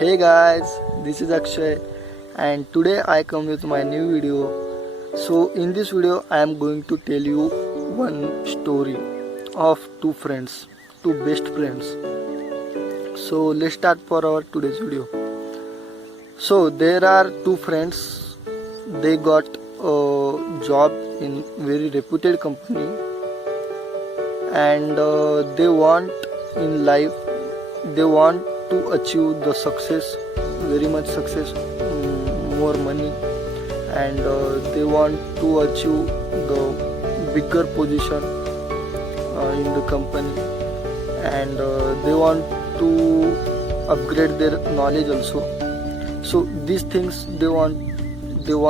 Hey guys, this is Akshay and today I come with my new video. So in this video I am going to tell you one story of two friends, two best friends. So let's start for our today's video. So there are two friends, they got a job in very reputed company and they want in life, they want to achieve the success, very much success, more money, and they want to achieve the bigger position in the company, and they want to upgrade their knowledge also. So these things they want to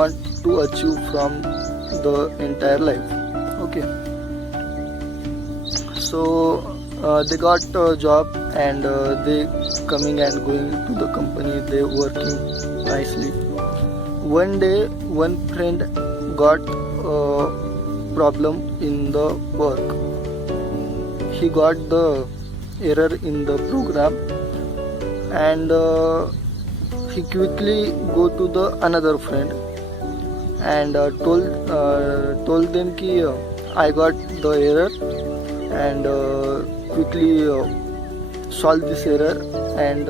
achieve from the entire life. Okay, so they got a job and they coming and going to the company, they working nicely. One day one friend got a problem in the work. He got the error in the program and he quickly go to the another friend and told them ki I got the error and quickly solve this error, and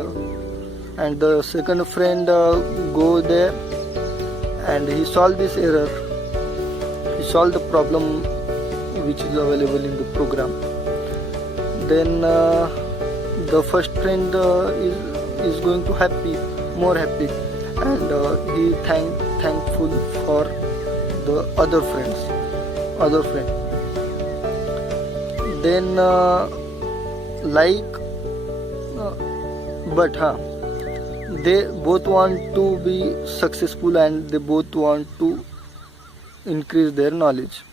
the second friend go there and he solved this error, he solved the problem which is available in the program. Then the first friend is going to more happy, and he thankful for the other friend. Then they both want to be successful and they both want to increase their knowledge.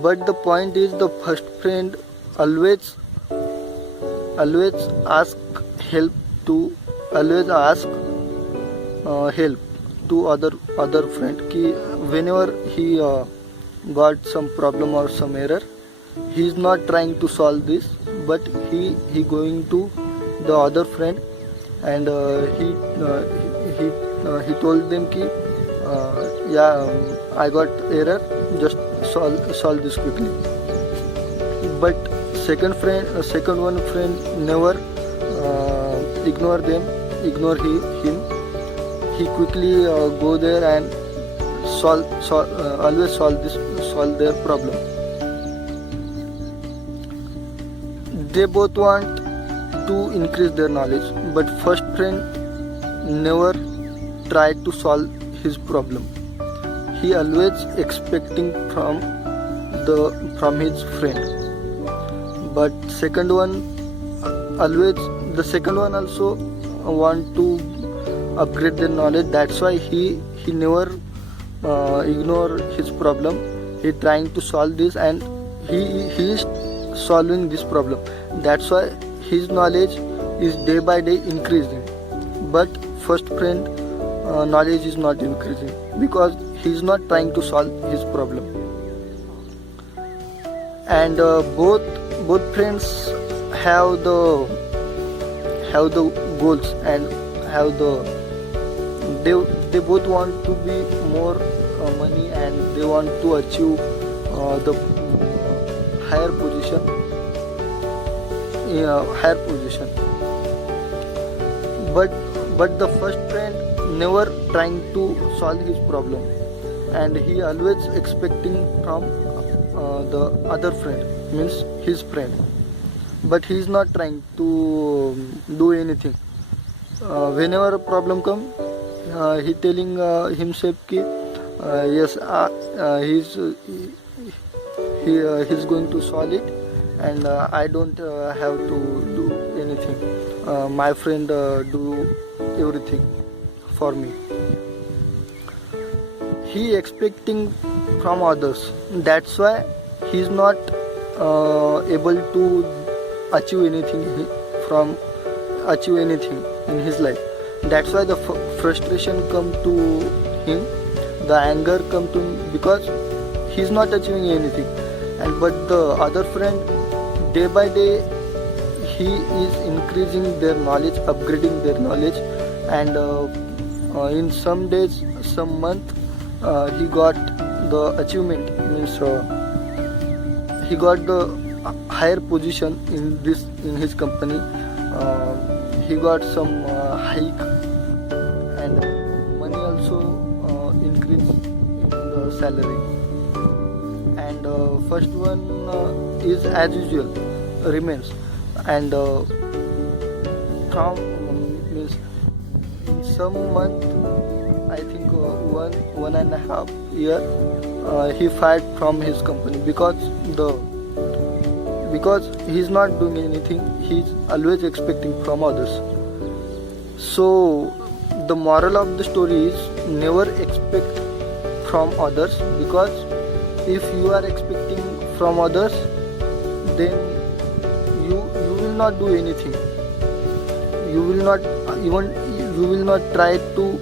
But the point is, the first friend always ask help to other friend ki whenever he got some problem or some error, he is not trying to solve this, but he going to the other friend and he told them ki I got error, just solve this quickly. But second one friend never ignore him. He quickly go there and always solve their problem. They both want to increase their knowledge, but first friend never tried to solve his problem. He always expecting from his friend. But second one also want to upgrade their knowledge. That's why he never ignore his problem. He trying to solve this and he is solving this problem. That's why his knowledge is day by day increasing, but first friend knowledge is not increasing because he is not trying to solve his problem. And both friends have the goals and they both want to be more money and they want to achieve the higher position. But the first friend never trying to solve his problem, and he always expecting from the other friend, means his friend, but he is not trying to do anything. Whenever a problem come, he telling himself ki yes, he's going to solve it, and I don't have to do anything. My friend do everything for me. He expecting from others. That's why he's not able to achieve anything in his life. That's why the frustration come to him, the anger come to him because he's not achieving anything. And but the other friend, day by day he is increasing their knowledge, upgrading their knowledge, and in some days, some month, he got the achievement, means he got the higher position in his company. He got some hike, and money also increased in the salary. And first one is as usual remains, and from means in some month, I think 1.5 year, he fired from his company because he's not doing anything. He's always expecting from others. So the moral of the story is never expect from others, because if you are expecting from others, then you will not do anything. You will not try to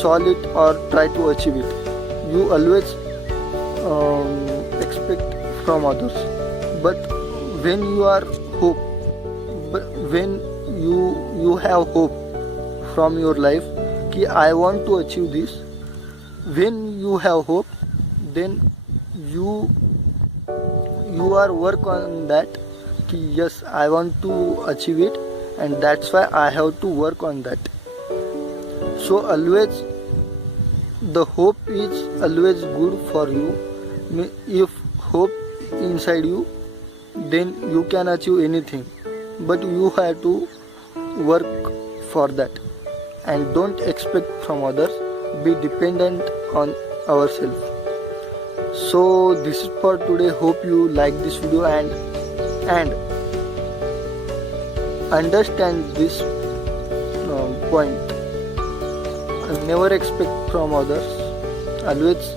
solve it or try to achieve it. You always expect from others. But when you are when you have hope from your life कि I want to achieve this, when you have hope, then you are work on that कि yes, I want to achieve it, and that's why I have to work on that. So always the hope is always good for you. If hope inside you, then you can achieve anything, but you have to work for that, and don't expect from others. Be dependent on ourselves. So this is for today. Hope you like this video and understand this point. Never expect from others. Always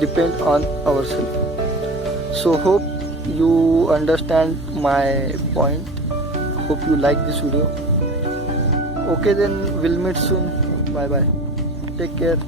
depend on ourselves. So hope you understand my point. Hope you like this video. Okay, then we'll meet soon. Bye bye. Take care.